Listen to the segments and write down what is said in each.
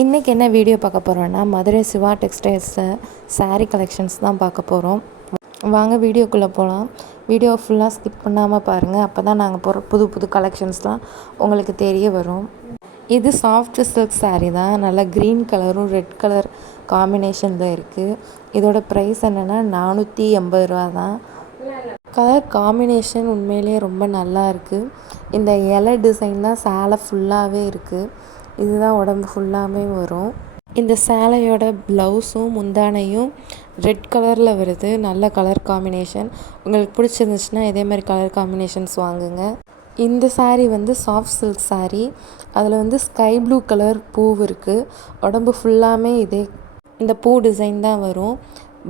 இன்றைக்கி என்ன வீடியோ பார்க்க போகிறோன்னா மதுரை சிவா டெக்ஸ்டைல்ஸில் சாரீ கலெக்ஷன்ஸ் தான் பார்க்க போகிறோம். வாங்க வீடியோக்குள்ளே போகலாம். வீடியோ ஃபுல்லாக ஸ்கிப் பண்ணாமல் பாருங்கள். அப்போ தான் நாங்கள் போகிற புது புது கலெக்ஷன்ஸ்லாம் உங்களுக்கு தெரிய வரும். இது சாஃப்ட் சில்க் சாரீ தான். நல்லா க்ரீன் கலரும் ரெட் கலர் காம்பினேஷனில் இருக்குது. இதோட ப்ரைஸ் என்னென்னா 480 ரூபா தான். கலர் காம்பினேஷன் உண்மையிலே ரொம்ப நல்லா இருக்குது. இந்த இலை டிசைன் தான் சேலை ஃபுல்லாகவே இருக்குது. இதுதான் உடம்பு ஃபுல்லாமே வரும். இந்த சேலையோட ப்ளவுஸும் முந்தானையும் ரெட் கலரில் வருது. நல்ல கலர் காம்பினேஷன். உங்களுக்கு பிடிச்சிருந்துச்சுன்னா இதே மாதிரி கலர் காம்பினேஷன்ஸ் வாங்குங்க. இந்த சாரீ வந்து சாஃப்ட் சில்க் சாரீ. அதில் ஸ்கை ப்ளூ கலர் பூ இருக்குது. உடம்பு ஃபுல்லாமே இந்த பூ டிசைன் தான் வரும்.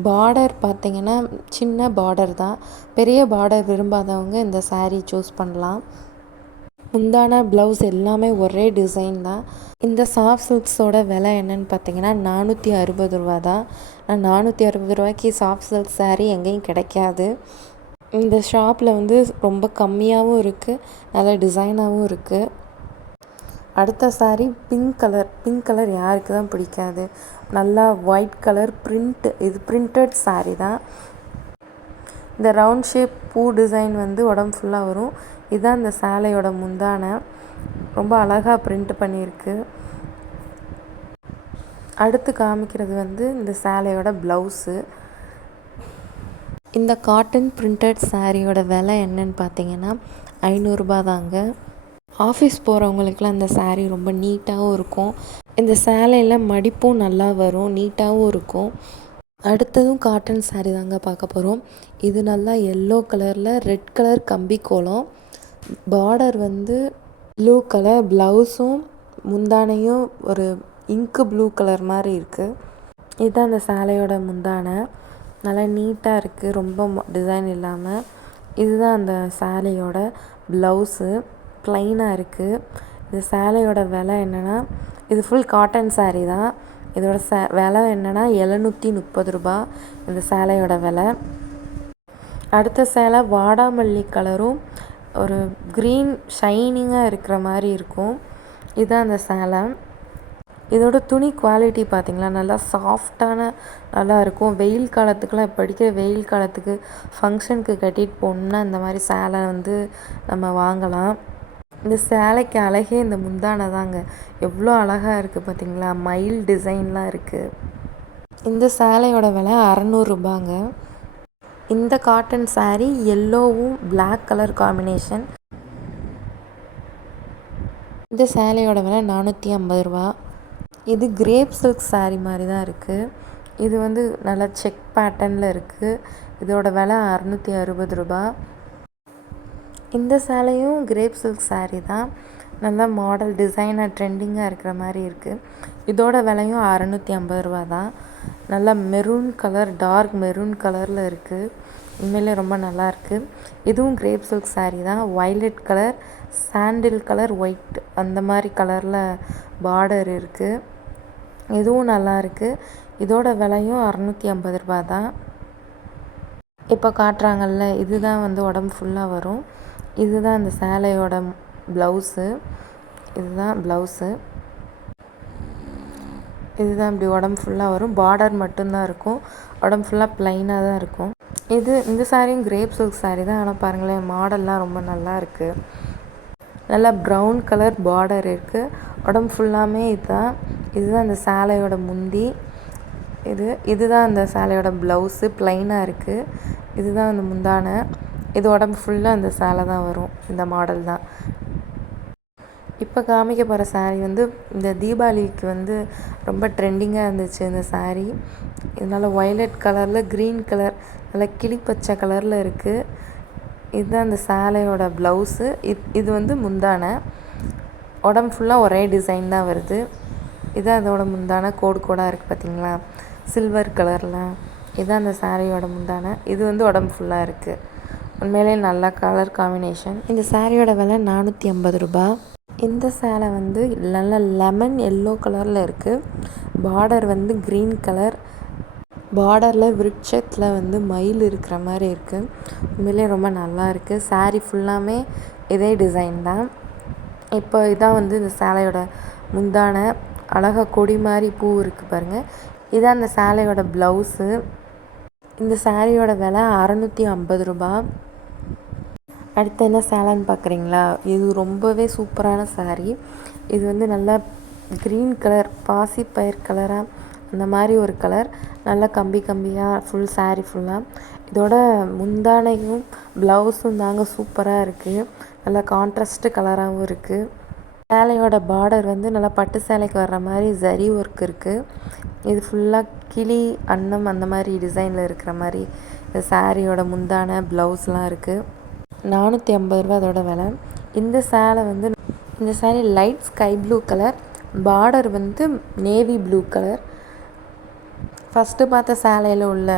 பார்டர் பார்த்திங்கன்னா சின்ன பார்டர் தான். பெரிய பார்டர் விரும்பாதவங்க இந்த சாரீ சூஸ் பண்ணலாம். முந்தான ப்ளவுஸ் எல்லாமே ஒரே டிசைன் தான். இந்த சாஃப்ட் சில்க்ஸோட விலை என்னென்னு பார்த்தீங்கன்னா 460 ரூபா தான். 460 ரூபாய்க்கு சாஃப்ட் சில்க் சாரீ எங்கேயும் கிடைக்காது. இந்த ஷாப்பில் ரொம்ப கம்மியாகவும் இருக்குது, நல்ல டிசைனாகவும் இருக்குது. அடுத்த சாரீ பிங்க் கலர் யாருக்கு தான் பிடிக்காது. நல்லா ஒயிட் கலர் பிரிண்ட். இது பிரிண்டட் சாரீ தான். இந்த ரவுண்ட் ஷேப் பூ டிசைன் உடம்பு ஃபுல்லாக வரும். இதுதான் இந்த சேலையோட முந்தானை. ரொம்ப அழகாக பிரிண்ட் பண்ணியிருக்கு. அடுத்து காமிக்கிறது இந்த சேலையோட ப்ளவுஸு. இந்த காட்டன் பிரிண்டட் சாரியோட விலை என்னன்னு பார்த்தீங்கன்னா 500 ரூபா தாங்க. ஆஃபீஸ் போகிறவங்களுக்குலாம் இந்த சாரீ ரொம்ப நீட்டாகவும் இருக்கும். இந்த சேலையில் மடிப்பும் நல்லா வரும், நீட்டாகவும் இருக்கும். அடுத்ததும் காட்டன் சாரீ தாங்க பார்க்க போகிறோம். இது நல்லா எல்லோ கலரில் ரெட் கலர் கம்பி கோலம். Border blue colour. ப்ளவுஸும் முந்தானையும் ஒரு இங்கு ப்ளூ கலர் மாதிரி இருக்குது. இதுதான் அந்த சேலையோட முந்தானை. நல்லா நீட்டாக இருக்குது, ரொம்ப டிசைன் இல்லாமல். இதுதான் அந்த சேலையோட ப்ளவுஸு. ப்ளைனாக இருக்குது. இந்த சேலையோட விலை என்னென்னா, இது ஃபுல் காட்டன் சாரீ தான். இதோட விலை என்னென்னா 730 ரூபா இந்த சேலையோட விலை. அடுத்த சேலை வாடாமல்லி கலரும் ஒரு க்ரீன் ஷைனிங்காக இருக்கிற மாதிரி இருக்கும். இதுதான் அந்த சேலை. இதோட துணி குவாலிட்டி பார்த்திங்களா, நல்லா சாஃப்டான நல்லா இருக்கும். வெயில் காலத்துக்குலாம் இப்போ அடிக்கிற வெயில் காலத்துக்கு ஃபங்க்ஷனுக்கு கட்டிட்டு போகணுன்னா இந்த மாதிரி சேலை நம்ம வாங்கலாம். இந்த சேலைக்கு அழகே இந்த முந்தானை தாங்க. எவ்வளோ அழகாக இருக்குது பார்த்திங்களா, மயில் டிசைன்லாம் இருக்குது. இந்த சேலையோட விலை 600 ரூபாங்க. இந்த காட்டன் சாரீ எல்லோவும் பிளாக் கலர் காம்பினேஷன். இந்த சேலையோட விலை 450 ரூபா. இது கிரேப் சில்க் சாரீ மாதிரி தான் இருக்குது. இது நல்லா செக் பேட்டர்னில் இருக்குது. இதோட விலை 660 ரூபா. இந்த சேலையும் கிரேப் சில்க் சாரீ தான். நல்லா மாடல் டிசைனாக ட்ரெண்டிங்காக இருக்கிற மாதிரி இருக்குது. இதோட விலையும் 650 ரூபா தான். நல்லா மெரூன் கலர், டார்க் மெரூன் கலரில் இருக்குது. உண்மையிலே ரொம்ப நல்லாயிருக்கு. இதுவும் கிரேப் சில்க் சாரீ தான். வைலட் கலர், சாண்டில் கலர், ஒயிட் அந்த மாதிரி கலரில் பார்டர் இருக்குது. இதுவும் நல்லாயிருக்கு. இதோட விலையும் 650 ரூபா தான். இப்போ காட்டுறாங்கல்ல, இதுதான் உடம்பு ஃபுல்லாக வரும். இதுதான் அந்த சேலையோட ப்ளவுஸு. இதுதான் ப்ளவுஸு. இதுதான் இப்படி உடம்பு ஃபுல்லாக வரும். பார்டர் மட்டும்தான் இருக்கும். உடம்பு ஃபுல்லாக ப்ளைனாக தான் இருக்கும். இந்த சாரியும் கிரேப் சில்க் சாரீ தான். ஆனால் பாருங்களேன், மாடல்லாம் ரொம்ப நல்லா இருக்குது. நல்லா ப்ரௌன் கலர் பார்டர் இருக்குது. உடம்பு ஃபுல்லாமே இதுதான் அந்த சேலையோட முந்தி. இதுதான் அந்த சேலையோட ப்ளவுஸு. ப்ளைனாக இருக்குது. இதுதான் அந்த முந்தானை. இது உடம்பு ஃபுல்லாக அந்த சேலை தான் வரும். இந்த மாடல் தான். இப்போ காமிக்க போகிற சாரீ இந்த தீபாவளிக்கு ரொம்ப ட்ரெண்டிங்காக இருந்துச்சு இந்த சாரீ. இதனால் வயலட் கலரில் க்ரீன் கலர் நல்லா கிளிப்பச்சை கலரில் இருக்குது. இதுதான் அந்த சேலையோட ப்ளவுஸு. இது முந்தானை. உடம்பு ஃபுல்லாக ஒரே டிசைன் தான் வருது. இதுதான் அதோட முந்தானை. கோடாக இருக்குது பார்த்திங்களா, சில்வர் கலரில். இதுதான் அந்த சாரியோட முந்தானை. இது உடம்பு ஃபுல்லாக இருக்குது. உண்மையிலே நல்ல கலர் காம்பினேஷன். இந்த சாரியோட விலை 450 ரூபா. இந்த சேலை நல்ல லெமன் எல்லோ கலரில் இருக்குது. Border green colour. பார்டரில் விருட்சத்தில் மயில் இருக்கிற மாதிரி இருக்குது. உண்மையிலே ரொம்ப நல்லா இருக்குது. சாரீ ஃபுல்லாமே இதே டிசைன் தான். இப்போ இதான் இந்த சேலையோட முந்தானை. அழகாக கொடி மாதிரி பூ இருக்குது பாருங்கள். இதுதான் அந்த சேலையோட ப்ளவுஸு. இந்த சாரியோட விலை 650 ரூபா. அடுத்து என்ன சேலைன்னு பார்க்குறீங்களா? இது ரொம்பவே சூப்பரான சாரீ. இது வந்து நல்லா க்ரீன் கலர், பாசிப்பயிர் கலராக அந்த மாதிரி ஒரு கலர். நல்லா கம்பி கம்பியாக ஃபுல் சாரீ ஃபுல்லாக. இதோட முந்தானையும் ப்ளவுஸும் தாங்க சூப்பராக இருக்குது. நல்லா கான்ட்ராஸ்ட்டு கலராகவும் இருக்குது. சேலையோட பார்டர் வந்து நல்லா பட்டு சேலைக்கு வர்ற மாதிரி ஜரி ஒர்க் இருக்குது. இது ஃபுல்லாக கிளி அன்னம் அந்த மாதிரி டிசைனில் இருக்கிற மாதிரி இந்த சாரியோட முந்தானை ப்ளவுஸ்லாம் இருக்குது. 450 ரூபா அதோட விலை. இந்த சேலை வந்து இந்த sari light sky blue colour, border வந்து நேவி ப்ளூ கலர். ஃபஸ்ட்டு பார்த்த சேலையில் உள்ள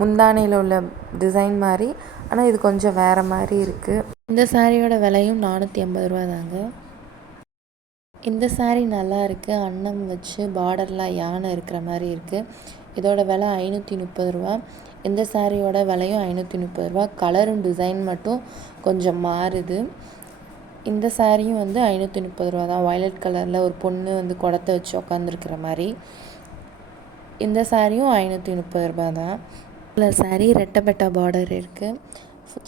முந்தானையில் உள்ள டிசைன் மாதிரி, ஆனால் இது கொஞ்சம் வேறு மாதிரி இருக்குது. இந்த சாரியோட விலையும் 450 ரூபா தாங்க. இந்த சாரீ நல்லா இருக்குது. அன்னம் வச்சு பார்டர்லாம் யானை இருக்கிற மாதிரி இருக்குது. இதோட விலை 530 ரூபா. இந்த சாரியோட விலையும் 530 ரூபா. கலரும் டிசைன் மட்டும் கொஞ்சம் மாறுது. இந்த சாரியும் வந்து 530 ரூபா தான். வயலட் கலரில் ஒரு பொண்ணு வந்து குடத்தை வச்சு உட்காந்துருக்கிற மாதிரி. இந்த சாரியும் 530 ரூபா தான். இந்த சாரீ ரெட்டப்பட்டா பார்டர் இருக்குது,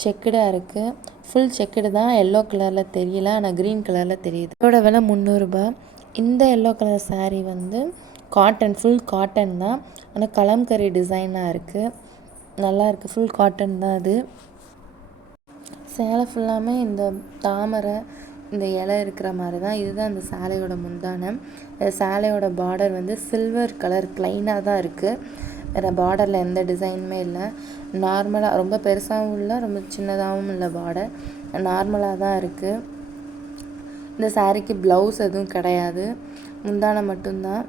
செக்குடாக இருக்குது. ஃபுல் செக்குடு தான், எல்லோ கலரில் தெரியல, ஆனால் க்ரீன் கலரில் தெரியுது. இதோட விலை 300 ரூபா. இந்த எல்லோ கலர் சாரீ வந்து காட்டன், ஃபுல் காட்டன் தான், ஆனால் கலம்கரி டிசைனாக இருக்குது. நல்லா இருக்குது. ஃபுல் காட்டன் தான் அது. சேலை ஃபுல்லாமே இந்த தாமரை இந்த இலை இருக்கிற மாதிரி தான். இதுதான் அந்த சேலையோட முந்தானம். சேலையோட பார்டர் வந்து சில்வர் கலர் ப்ளைனாக தான் இருக்குது. வேறு பார்டரில் எந்த டிசைனுமே இல்லை. நார்மலாக, ரொம்ப பெருசாகவும் இல்லை, ரொம்ப சின்னதாகவும் இல்லை. பார்டர் நார்மலாக தான் இருக்குது. இந்த சாரீக்கு ப்ளவுஸ் எதுவும் கிடையாது, முந்தானம் மட்டும்தான்.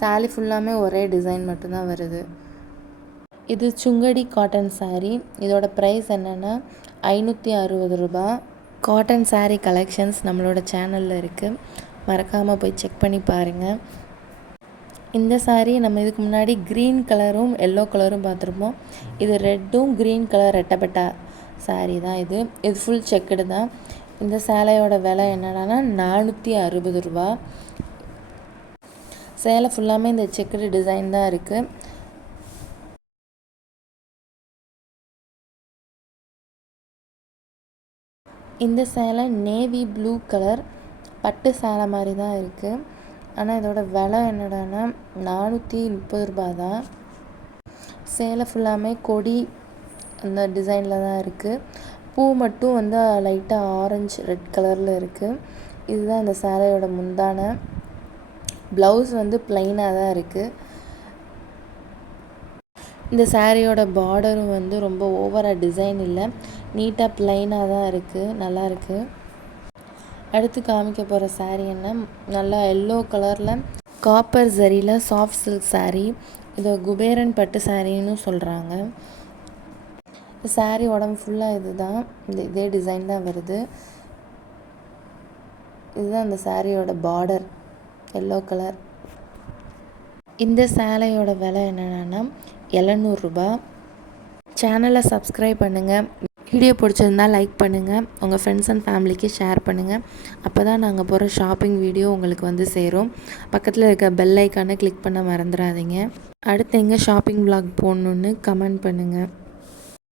சாரீ ஃபுல்லாமே ஒரே டிசைன் மட்டும்தான் வருது. இது சுங்கடி காட்டன் சாரீ. இதோட ப்ரைஸ் என்னென்னா 560 ரூபா. காட்டன் சாரீ கலெக்ஷன்ஸ் நம்மளோட சேனலில் இருக்குது, மறக்காமல் போய் செக் பண்ணி பாருங்கள். இந்த சாரீ நம்ம இதுக்கு முன்னாடி க்ரீன் கலரும் எல்லோ கலரும் பார்த்துருப்போம். இது ரெட்டும் க்ரீன் கலர் ரெட்டப்பட்டா சாரீ தான் இது. இது ஃபுல் செக்குடு தான். இந்த சேலையோட விலை என்னடானா 460 ரூபா. சேலை ஃபுல்லாமே இந்த செக்குடு டிசைன் தான் இருக்குது. இந்த சேலை நேவி ப்ளூ கலர் பட்டு சேலை மாதிரி தான் இருக்குது. ஆனால் இதோட விலை என்னடானா 430 ரூபா தான். சேலை ஃபுல்லாமே கொடி அந்த டிசைனில் தான் இருக்குது. பூ மட்டும் வந்து லைட்டாக ஆரஞ்சு ரெட் கலரில் இருக்குது. இதுதான் அந்த சேலையோட முந்தானை. ப்ளவுஸ் வந்து ப்ளைனாக தான் இருக்குது. இந்த சாரியோட பார்டரும் வந்து ரொம்ப ஓவராக டிசைன் இல்லை, நீட்டாக ப்ளைனாக தான் இருக்குது. நல்லாயிருக்கு. அடுத்து காமிக்க போகிற சாரீ என்ன, நல்லா எல்லோ கலரில் காப்பர் ஜரியில் சாஃப்ட் சில்க் சாரீ. இதை குபேரன் பட்டு சாரின்னு சொல்கிறாங்க. சாரீ உடம்பு ஃபுல்லாக இது தான், இதே டிசைன் தான் வருது. இதுதான் அந்த சாரியோட பார்டர், எல்லோ கலர். இந்த சேலையோட விலை என்னென்னா 700 ரூபா. சேனலை சப்ஸ்கிரைப் பண்ணுங்கள். வீடியோ பிடிச்சிருந்தால் லைக் பண்ணுங்கள். உங்கள் ஃப்ரெண்ட்ஸ் அண்ட் ஃபேமிலிக்கு ஷேர் பண்ணுங்கள். அப்போ தான் நாங்கள் போகிற ஷாப்பிங் வீடியோ உங்களுக்கு வந்து சேரும். பக்கத்தில் இருக்க பெல் ஐக்கானை கிளிக் பண்ண மறந்துடாதீங்க. அடுத்து எங்கே ஷாப்பிங் vlog போடணுன்னு கமெண்ட் பண்ணுங்கள்.